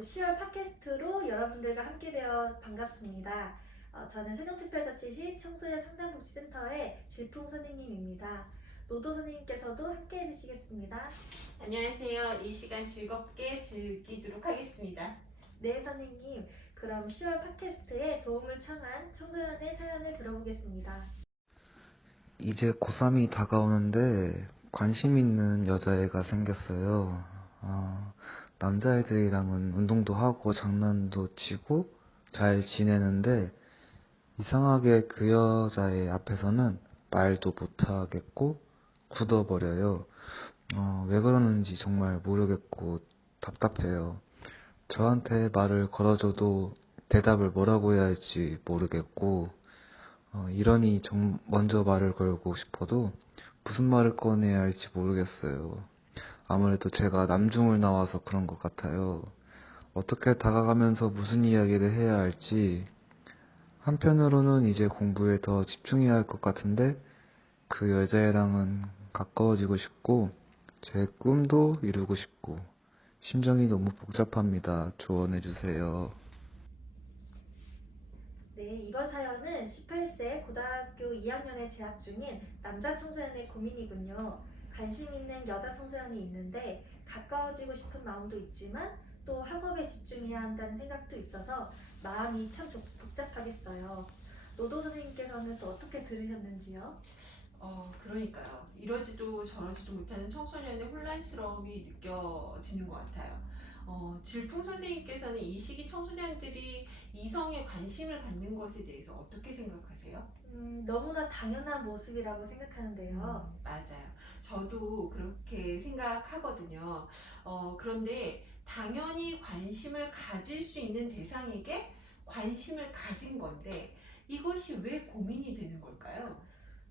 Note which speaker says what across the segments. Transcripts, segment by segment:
Speaker 1: 10월 팟캐스트로 여러분들과 함께 되어 반갑습니다. 어, 저는 세종특별자치시 청소년 상담복지센터의 질풍 선생님입니다. 노도 선생님께서도 함께 해주시겠습니다.
Speaker 2: 안녕하세요. 이 시간 즐겁게 즐기도록 하겠습니다.
Speaker 1: 네, 선생님. 그럼 10월 팟캐스트에 도움을 청한 청소년의 사연을 들어보겠습니다.
Speaker 3: 이제 고3이 다가오는데 관심 있는 여자애가 생겼어요. 아, 남자애들이랑은 운동도 하고 장난도 치고 잘 지내는데 이상하게 그 여자애 앞에서는 말도 못하겠고 굳어버려요. 어, 왜 그러는지 정말 모르겠고 답답해요. 저한테 말을 걸어줘도 대답을 뭐라고 해야 할지 모르겠고 어, 이러니 정, 먼저 말을 걸고 싶어도 무슨 말을 꺼내야 할지 모르겠어요. 아무래도 제가 남중을 나와서 그런 것 같아요. 어떻게 다가가면서 무슨 이야기를 해야 할지 한편으로는 이제 공부에 더 집중해야 할 것 같은데 그 여자애랑은 가까워지고 싶고 제 꿈도 이루고 싶고 심정이 너무 복잡합니다. 조언해 주세요.
Speaker 1: 네, 이번 사연은 18세 고등학교 2학년에 재학 중인 남자 청소년의 고민이군요. 관심 있는 여자 청소년이 있는데 가까워지고 싶은 마음도 있지만 또 학업에 집중해야 한다는 생각도 있어서 마음이 참 조- 복잡하겠어요. 노도 선생님께서는 또 어떻게 들으셨는지요?
Speaker 2: 어, 그러니까요. 이러지도 저러지도 못하는 청소년의 혼란스러움이 느껴지는 것 같아요. 어, 질풍 선생님께서는 이 시기 청소년들이 이성에 관심을 갖는 것에 대해서 어떻게 생각하세요?
Speaker 1: 음, 너무나 당연한 모습이라고 생각하는데요.
Speaker 2: 음, 맞아요. 저도 그렇게 생각하거든요. 어, 그런데 당연히 관심을 가질 수 있는 대상에게 관심을 가진 건데 이것이 왜 고민이 되는 걸까요?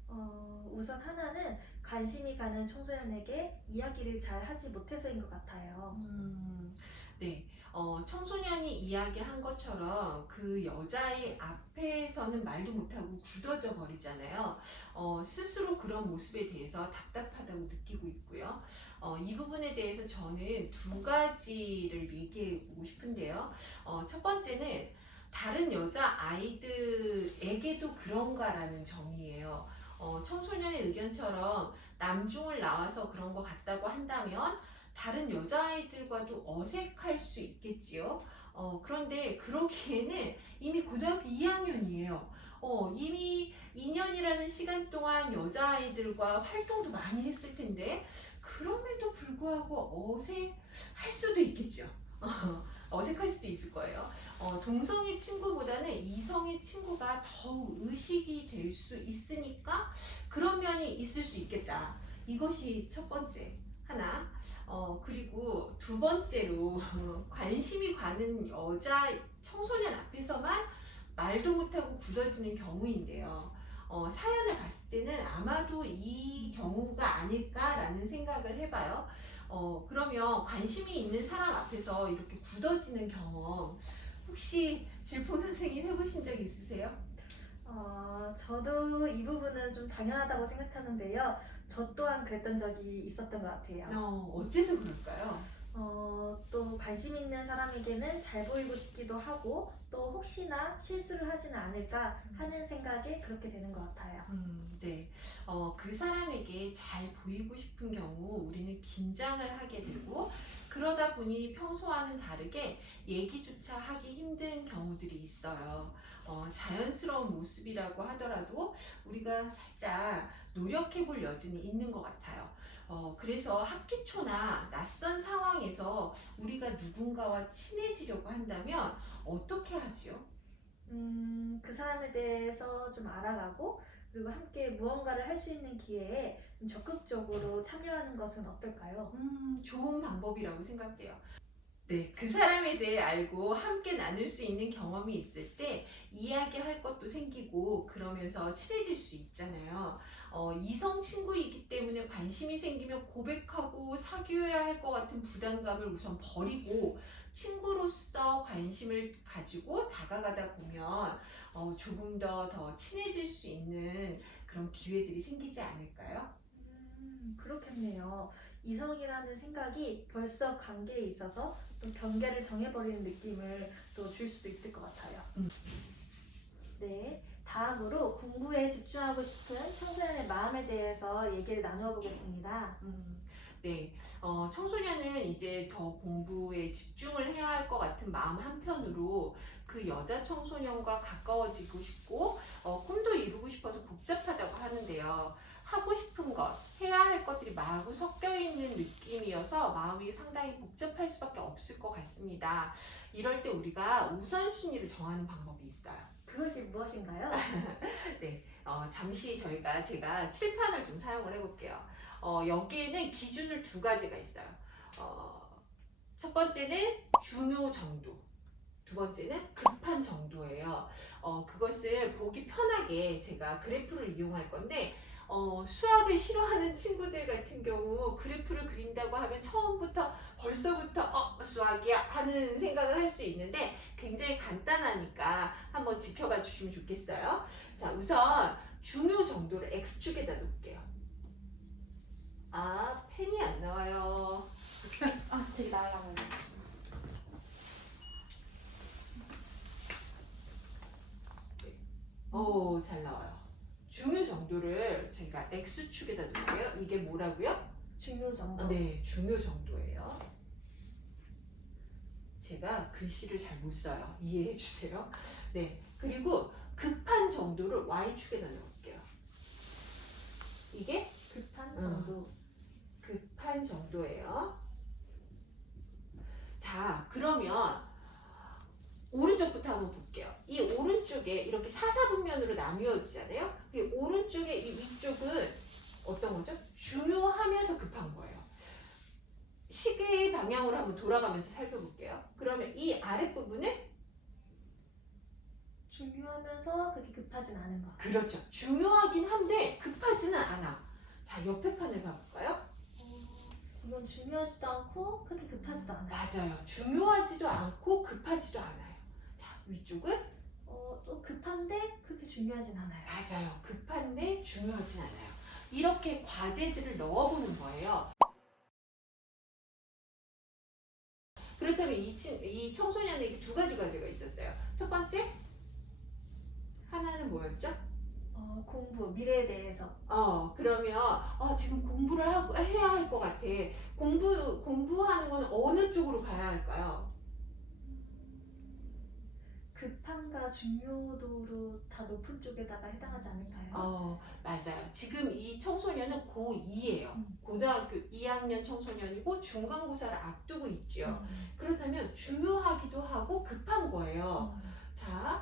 Speaker 1: 어, 우선 하나는 관심이 가는 청소년에게 이야기를 잘 하지 못해서인 것 같아요.
Speaker 2: 음, 네. 어, 청소년이 이야기한 것처럼 그 여자의 앞에서는 말도 못하고 굳어져 버리잖아요. 어, 스스로 그런 모습에 대해서 답답하다고 느끼고 있고요. 어, 이 부분에 대해서 저는 두 가지를 얘기해 보고 싶은데요. 어, 첫 번째는 다른 여자 아이들에게도 그런가라는 점이에요. 어, 청소년의 의견처럼 남중을 나와서 그런 것 같다고 한다면 다른 여자아이들과도 어색할 수 있겠지요. 어, 그런데 그러기에는 이미 고등학교 2학년이에요. 어, 이미 2년이라는 시간 동안 여자아이들과 활동도 많이 했을 텐데, 그럼에도 불구하고 어색할 수도 있겠죠. 어, 어색할 수도 있을 거예요. 어, 동성의 친구보다는 이성의 친구가 더욱 의식이 될 수 있으니까 그런 면이 있을 수 있겠다. 이것이 첫 번째. 하나. 어, 그리고 두 번째로 관심이 가는 여자 청소년 앞에서만 말도 못하고 굳어지는 경우인데요. 어, 사연을 봤을 때는 아마도 이 경우가 아닐까라는 생각을 해봐요. 어, 그러면 관심이 있는 사람 앞에서 이렇게 굳어지는 경험 혹시 질풍 선생님 해보신 적 있으세요?
Speaker 1: 어, 저도 이 부분은 좀 당연하다고 생각하는데요. 저 또한 그랬던 적이 있었던 것 같아요.
Speaker 2: 어, 어째서 그럴까요?
Speaker 1: 어, 또 관심 있는 사람에게는 잘 보이고 싶기도 하고 또 혹시나 실수를 하지는 않을까 하는 생각에 그렇게 되는 것 같아요.
Speaker 2: 음, 네. 어, 그 사람에게 잘 보이고 싶은 경우 우리는 긴장을 하게 되고 그러다 보니 평소와는 다르게 얘기조차 하기 힘든 경우들이 있어요. 어, 자연스러운 모습이라고 하더라도 우리가 살짝 노력해 볼 여지는 있는 것 같아요. 어, 그래서 학기 초나 낯선 상황에서 우리가 누군가와 친해지려고 한다면 어떻게 하지요?
Speaker 1: 음, 그 사람에 대해서 좀 알아가고 그리고 함께 무언가를 할 수 있는 기회에 좀 적극적으로 참여하는 것은 어떨까요?
Speaker 2: 음, 좋은 방법이라고 생각돼요. 네, 그 사람에 대해 알고 함께 나눌 수 있는 경험이 있을 때 이야기할 것도 생기고 그러면서 친해질 수 있잖아요. 어, 이성 친구이기 때문에 관심이 생기면 고백하고 사귀어야 할 것 같은 부담감을 우선 버리고 친구로서 관심을 가지고 다가가다 보면 어, 조금 더 더 친해질 수 있는 그런 기회들이 생기지 않을까요?
Speaker 1: 음, 그렇겠네요. 이성이라는 생각이 벌써 관계에 있어서 좀 경계를 정해버리는 느낌을 또 줄 수도 있을 것 같아요.
Speaker 2: 음.
Speaker 1: 네, 다음으로 공부에 집중하고 싶은 청소년의 마음에 대해서 얘기를 나누어 보겠습니다.
Speaker 2: 음, 네, 어, 청소년은 이제 더 공부에 집중을 해야 할 것 같은 마음 한편으로 그 여자 청소년과 가까워지고 싶고 어, 꿈도 이루고 싶어서 복잡하다고 하는데요. 하고 싶은 것, 해야 할 것들이 마구 섞여 있는 느낌이어서 마음이 상당히 복잡할 수밖에 없을 것 같습니다. 이럴 때 우리가 우선순위를 정하는 방법이 있어요.
Speaker 1: 그것이 무엇인가요?
Speaker 2: 어, 잠시 저희가 제가 칠판을 좀 사용을 해볼게요. 어, 여기에는 기준을 두 가지가 있어요. 어, 첫 번째는 중요 정도, 두 번째는 급한 정도예요. 어, 그것을 보기 편하게 제가 그래프를 이용할 건데 어, 수학을 싫어하는 친구들 같은 경우 그래프를 그린다고 하면 처음부터 벌써부터 어 수학이야 하는 생각을 할 수 있는데 굉장히 간단하니까 한번 지켜봐 주시면 좋겠어요. 자 우선 중요 정도를 x축에다 놓을게요. 아 펜이 안 나와요.
Speaker 1: 아, 되게 나가요.
Speaker 2: 오, 잘 나와요. 중요 정도를 제가 x축에다 놓을게요. 이게 뭐라고요?
Speaker 1: 중요 정도.
Speaker 2: 아, 네, 중요 정도예요. 제가 글씨를 잘 못 써요. 이해해 주세요. 네, 그리고 급한 정도를 y축에다 놓을게요. 이게
Speaker 1: 급한
Speaker 2: 음.
Speaker 1: 정도.
Speaker 2: 급한 정도예요. 자, 그러면 오른쪽부터 한번 볼게요. 이 오른쪽에 이렇게 사사분면으로 나뉘어지잖아요. 이 오른쪽에 이 위쪽은 어떤 거죠? 중요하면서 급한 거예요. 시계의 방향으로 한번 돌아가면서 살펴볼게요. 그러면 이 아랫부분은
Speaker 1: 중요하면서 그렇게 급하진 않은 거.
Speaker 2: 그렇죠. 중요하긴 한데 급하지는 않아. 자, 옆에 칸을 가볼까요?
Speaker 1: 어, 이건 중요하지도 않고 그렇게 급하지도 않아요.
Speaker 2: 맞아요. 중요하지도 않고 급하지도 않아요. 자, 위쪽은
Speaker 1: 어, 또 급한데 그렇게 중요하진 않아요.
Speaker 2: 맞아요. 급한데 중요하진 않아요. 이렇게 과제들을 넣어보는 거예요. 그렇다면 이, 친, 이 청소년에게 두 가지 과제가 있었어요. 첫 번째, 하나는 뭐였죠?
Speaker 1: 어, 공부, 미래에 대해서.
Speaker 2: 어, 그러면, 어, 지금 공부를 하고, 해야 할 것 같아. 공부, 공부하는 건 어느 쪽으로 가야 할까요?
Speaker 1: 급함과 중요도로 다 높은 쪽에다가 해당하지 않을까요?
Speaker 2: 어, 맞아요. 지금 이 청소년은 고2예요.
Speaker 1: 음.
Speaker 2: 고등학교 2학년 청소년이고 중간고사를 앞두고 있죠.
Speaker 1: 음.
Speaker 2: 그렇다면 중요하기도 하고 급한 거예요.
Speaker 1: 음.
Speaker 2: 자,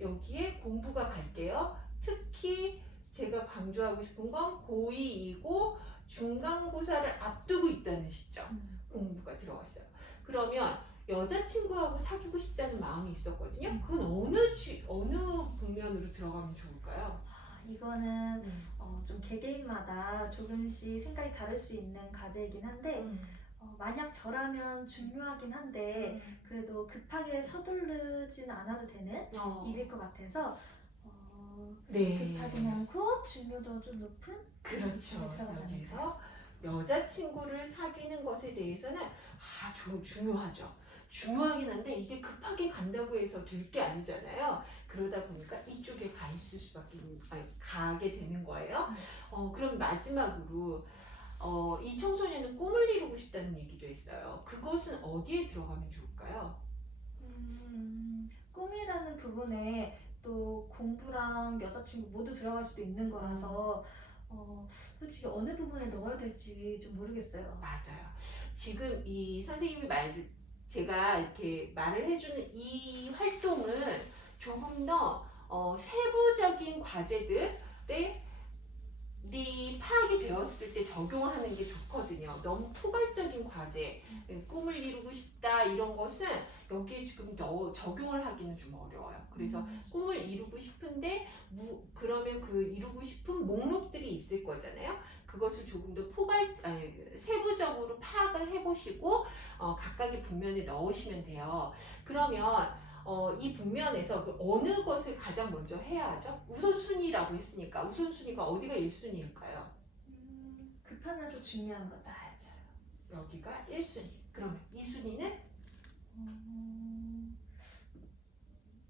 Speaker 2: 여기에 공부가 갈게요. 특히 제가 강조하고 싶은 건 고2이고 중간고사를 앞두고 있다는 시점.
Speaker 1: 음.
Speaker 2: 공부가 들어갔어요. 그러면 여자친구하고 사귀고 싶다는 마음이 있었거든요. 그건 어느 지, 어느 국면으로 들어가면 좋을까요?
Speaker 1: 아, 이거는 어, 좀 개개인마다 조금씩 생각이 다를 수 있는 과제이긴 한데
Speaker 2: 음.
Speaker 1: 어, 만약 저라면 중요하긴 한데 그래도 급하게 서두르지는 않아도 되는
Speaker 2: 어,
Speaker 1: 일일 것 같아서 어,
Speaker 2: 네.
Speaker 1: 급하지 않고 중요도 좀 높은
Speaker 2: 그렇죠.
Speaker 1: 네,
Speaker 2: 여기서 여자친구를 사귀는 것에 대해서는 아, 주, 중요하죠. 중요하긴 한데 이게 급하게 간다고 해서 될 게 아니잖아요. 그러다 보니까 이쪽에 가 있을 수밖에 아니, 가게 되는 거예요. 어, 그럼 마지막으로 어, 이 청소년은 꿈을 이루고 싶다는 얘기도 했어요. 그것은 어디에 들어가면 좋을까요?
Speaker 1: 음, 꿈이라는 부분에 또 공부랑 여자친구 모두 들어갈 수도 있는 거라서 어, 솔직히 어느 부분에 넣어야 될지 좀 모르겠어요.
Speaker 2: 맞아요. 지금 이 선생님이 말, 제가 이렇게 말을 해주는 이 활동은 조금 더 어, 세부적인 과제들에 이 파악이 되었을 때 적용하는 게 좋거든요. 너무 포괄적인 과제, 꿈을 이루고 싶다 이런 것은 여기에 지금 너 적용을 하기는 좀 어려워요. 그래서
Speaker 1: 음.
Speaker 2: 꿈을 이루고 싶은데 무, 그러면 그 이루고 싶은 목록들이 있을 거잖아요. 그것을 조금 더 포괄 아니, 세부적으로 파악을 해보시고 어, 각각의 분면에 넣으시면 돼요. 그러면 어, 이 분면에서 그 어느 것을 가장 먼저 해야 하죠? 우선순위라고 했으니까 우선순위가 어디가 1순위일까요?
Speaker 1: 음, 급하면서 중요한 거죠.
Speaker 2: 맞아요. 여기가 1순위. 그러면 2순위는
Speaker 1: 음,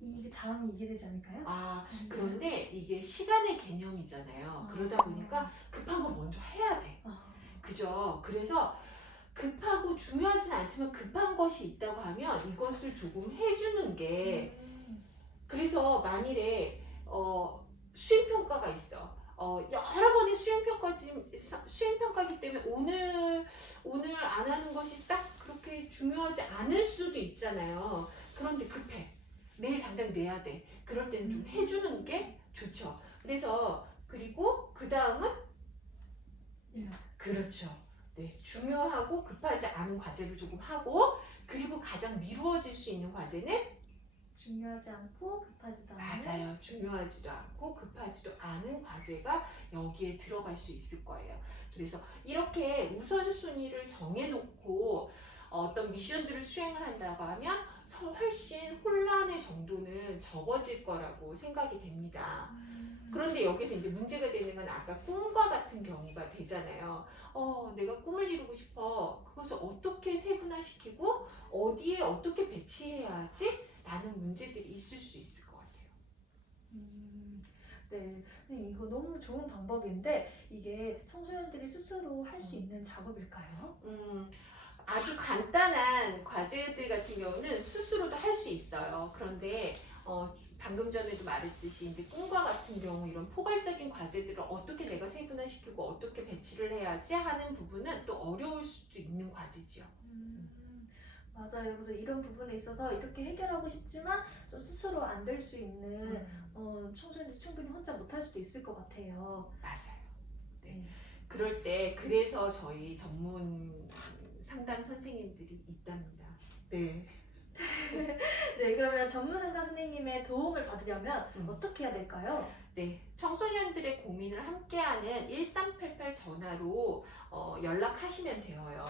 Speaker 1: 이 다음이 이게 되지 않을까요?
Speaker 2: 아 그런데 이게 시간의 개념이잖아요. 그러다 보니까 급한 거 먼저 해야 돼.
Speaker 1: 아,
Speaker 2: 그죠? 그래서 급하고 중요하진 않지만 급한 것이 있다고 하면 이것을 조금 해주는 게
Speaker 1: 음,
Speaker 2: 그래서 만일에 어, 수행 평가가 있어. 어, 여러 번의 수행 평가지 수행 평가기 때문에 오늘 오늘 안 하는 것이 딱 그렇게 중요하지 않을 수도 있잖아요. 그런데 급해. 내일 당장 내야 돼. 그럴 때는 좀 해주는 게 좋죠. 그래서 그리고 그 다음은
Speaker 1: 예.
Speaker 2: 그렇죠. 네, 중요하고 급하지 않은 과제를 조금 하고 그리고 가장 미루어질 수 있는 과제는
Speaker 1: 중요하지 않고 급하지도 않은
Speaker 2: 맞아요. 중요하지도 않고 급하지도 않은 과제가 여기에 들어갈 수 있을 거예요. 그래서 이렇게 우선순위를 정해놓고 어떤 미션들을 수행을 한다고 하면 서- 훨씬 혼란의 정도는 적어질 거라고 생각이 됩니다.
Speaker 1: 음,
Speaker 2: 그런데 여기서 이제 문제가 되는 건 아까 꿈과 같은 경우가 되잖아요. 어, 내가 꿈을 이루고 싶어. 그것을 어떻게 세분화시키고 어디에 어떻게 배치해야 하지? 라는 문제들이 있을 수 있을 것 같아요.
Speaker 1: 음, 네, 근데 이거 너무 좋은 방법인데 이게 청소년들이 스스로 할수
Speaker 2: 음.
Speaker 1: 있는 작업일까요?
Speaker 2: 음, 아주 간단한 과제들 같은 경우는 스스로도 할 수 있어요. 그런데 어, 방금 전에도 말했듯이 이제 꿈과 같은 경우 이런 포괄적인 과제들을 어떻게 내가 세분화시키고 어떻게 배치를 해야지 하는 부분은 또 어려울 수도 있는 과제지요.
Speaker 1: 음, 맞아요. 그래서 이런 부분에 있어서 이렇게 해결하고 싶지만 좀 스스로 안 될 수 있는 어, 청소년들이 충분히 혼자 못할 수도 있을 것 같아요.
Speaker 2: 맞아요. 네.
Speaker 1: 네.
Speaker 2: 그럴 때 그래서 저희 전문 상담 선생님들이 있답니다. 네.
Speaker 1: 네, 그러면 전문 상담 선생님의 도움을 받으려면
Speaker 2: 음.
Speaker 1: 어떻게 해야 될까요?
Speaker 2: 네, 청소년들의 고민을 함께하는 1388 전화로 어, 연락하시면 되어요.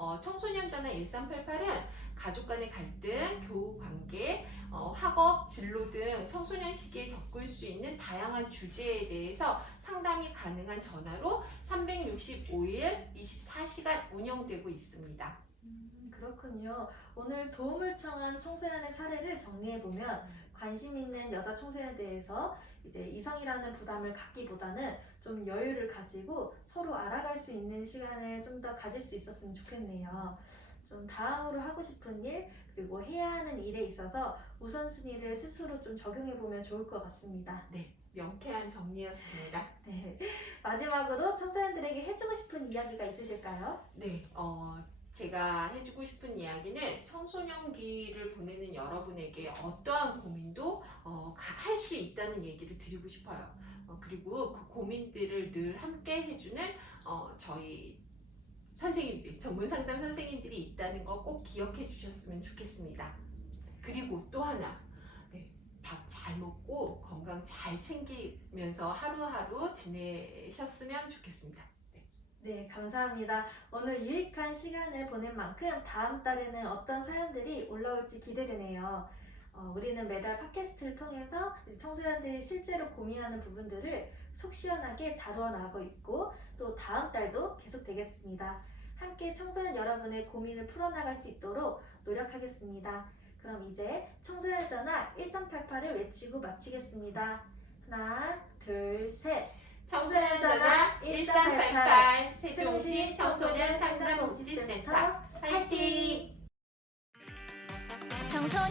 Speaker 2: 어, 청소년 전화 1388은 가족 간의 갈등, 교우 관계, 어, 학업, 진로 등 청소년 시기에 겪을 수 있는 다양한 주제에 대해서 상담이 가능한 전화로 365일 24시간 운영되고 있습니다.
Speaker 1: 음, 그렇군요. 오늘 도움을 청한 청소년의 사례를 정리해보면 관심 있는 여자 청소년에 대해서 이제 이성이라는 부담을 갖기보다는 좀 여유를 가지고 서로 알아갈 수 있는 시간을 좀 더 가질 수 있었으면 좋겠네요. 좀 다음으로 하고 싶은 일, 그리고 해야 하는 일에 있어서 우선순위를 스스로 좀 적용해 보면 좋을 것 같습니다.
Speaker 2: 네, 명쾌한 정리였습니다.
Speaker 1: 네. 마지막으로 청소년들에게 해주고 싶은 이야기가 있으실까요?
Speaker 2: 네, 어, 제가 해주고 싶은 이야기는 청소년기를 보내는 여러분에게 어떠한 고민도 어, 할수 있다는 얘기를 드리고 싶어요. 어, 그리고 그 고민들을 늘 함께 해주는 어, 저희 선생님들, 전문 상담 선생님들이 있다는 거 꼭 기억해 주셨으면 좋겠습니다. 그리고 또 하나, 네, 밥 잘 먹고 건강 잘 챙기면서 하루하루 지내셨으면 좋겠습니다.
Speaker 1: 네, 감사합니다. 오늘 유익한 시간을 보낸 만큼 다음 달에는 어떤 사연들이 올라올지 기대되네요. 어, 우리는 매달 팟캐스트를 통해서 청소년들이 실제로 고민하는 부분들을 속 시원하게 다루어 나가고 있고 또 다음 달도 계속 되겠습니다. 함께 청소년 여러분의 고민을 풀어나갈 수 있도록 노력하겠습니다. 그럼 이제 청소년 전화 1388을 외치고 마치겠습니다. 하나, 둘, 셋.
Speaker 2: 청소년 전화 1388 세종시 청소년 상담 복지센터 화이팅!
Speaker 4: 청소년